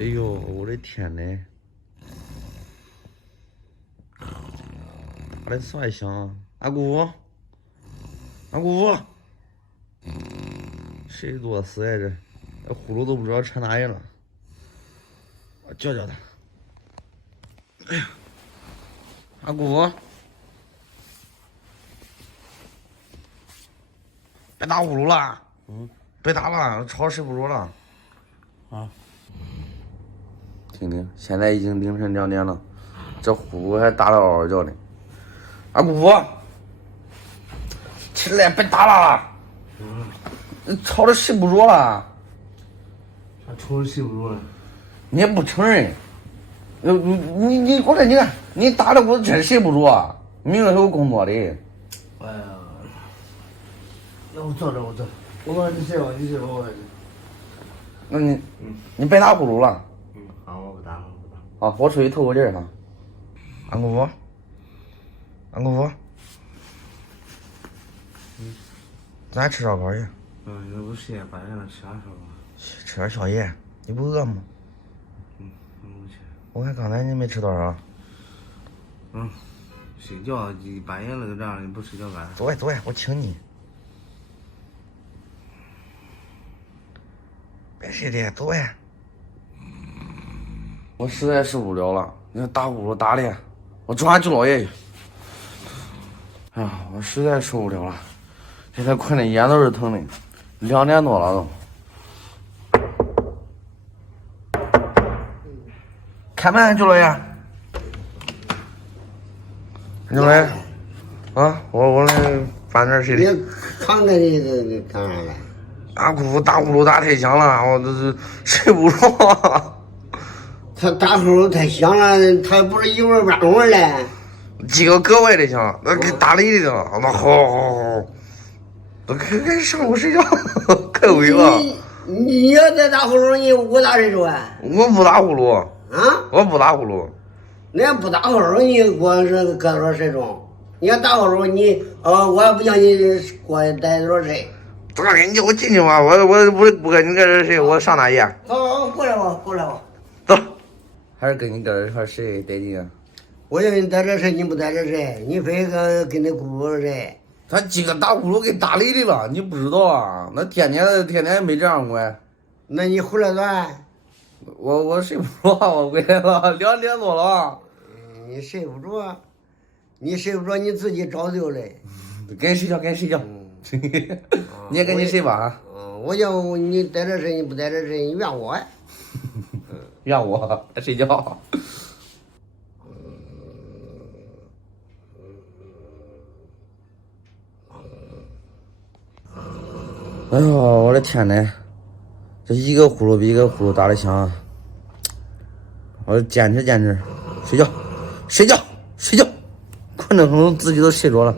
哎呦，我的天呐！打的啥响啊？阿姑，阿姑，谁作死呀这？这呼噜都不知道扯哪里了。我叫他。哎呀，阿姑，别打呼噜了。别打了，吵睡不着了。啊！听听，现在已经凌晨2点了，这呼噜还打得嗷嗷叫的。阿姑，起来，别打了。吵得睡不着了。他吵得睡不着了。你也不承认。你过来，你看，你打的我真睡不着啊！明天还有工作的。哎呀，那我坐着，我说你睡吧，你睡吧，我。那你别打呼噜了。好，我不打了，不打。好，我出去透个气儿哈。安姑父，安姑父，咱吃烧烤去。那不10点8点了，吃啥烧烤？吃点宵夜，你不饿吗？我去。我看刚才你没吃多少。睡觉半夜了就这样，你不睡觉干啥？走呀走呀，我请你。别睡的，走呀。我实在受不了了，你打呼噜打的，我抓舅老爷去。哎呀，我实在受不了了，现在困的眼都是疼的，2点多了都。开门，舅老爷。舅老爷，啊，我来搬点谁的？你躺着你干啥嘞？阿姑打呼噜打太响了，我这是睡不着。他打呼噜太响了，他不是一会儿半会儿嘞。几个格外的响，那给打雷的了，那好，都该上屋睡觉，可危了。你要再打呼噜，你我打谁着啊？我不打呼噜，啊？我不打呼噜。那要不打呼噜，你光是搁着谁中？你要打呼噜，我也不叫你给我在这睡。咋的？你叫我进去吧，我不跟你搁这睡，我上哪去？好，过来吧，过来吧。走。还是跟你搁这一块睡得劲啊。我叫你在这睡，你不在这睡，你非跟那姑姑睡。他几个打呼噜给打雷的了，你不知道啊？那天天没这样过。那你回来咋？我睡不着，我回来了，2点多了。你睡不着，你自己找救嘞。该睡觉该睡觉。你也赶紧睡吧。我叫你在这睡，你不在这睡，你怨我呀？怨我睡觉。哎呦，我的天呐，这一个呼噜比一个呼噜打的响，我坚持坚持，睡觉，困得很，自己都睡着了。